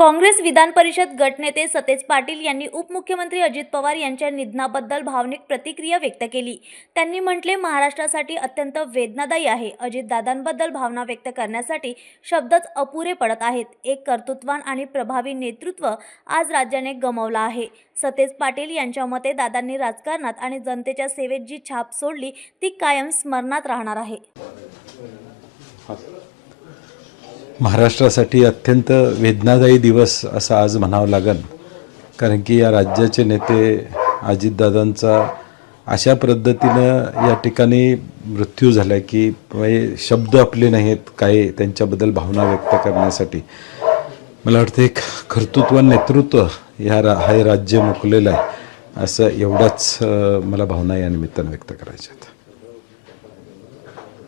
काँग्रेस विधान परिषद गटनेते सतेज पाटील यांनी उपमुख्यमंत्री अजित पवार यांच्या निधनाबद्दल भावनिक प्रतिक्रिया व्यक्त केली। त्यांनी म्हटले, महाराष्ट्रासाठी अत्यंत वेदनादायी आहे। अजितदादांबद्दल भावना व्यक्त करण्यासाठी शब्दच अपुरे पडत आहेत। एक कर्तृत्ववान आणि प्रभावी नेतृत्व आज राज्याने गमावलं आहे। सतेज पाटील यांच्या मते दादांनी राजकारणात आणि जनतेच्या सेवेत जी छाप सोडली ती कायम स्मरणात राहणार आहे। महाराष्ट्रासाठी अत्यंत वेदनादायी दिवस असं आज म्हणावं लागेल, कारण की या राज्याचे नेते अजितदादांचा अशा पद्धतीनं या ठिकाणी मृत्यू झाला की शब्द आपले नाहीत काय त्यांच्याबद्दल भावना व्यक्त करण्यासाठी। मला वाटतं एक कर्तृत्ववान नेतृत्व हे राज्य मुकलेलं आहे, असं एवढाच मला भावना या निमित्तानं व्यक्त करायच्या आहेत।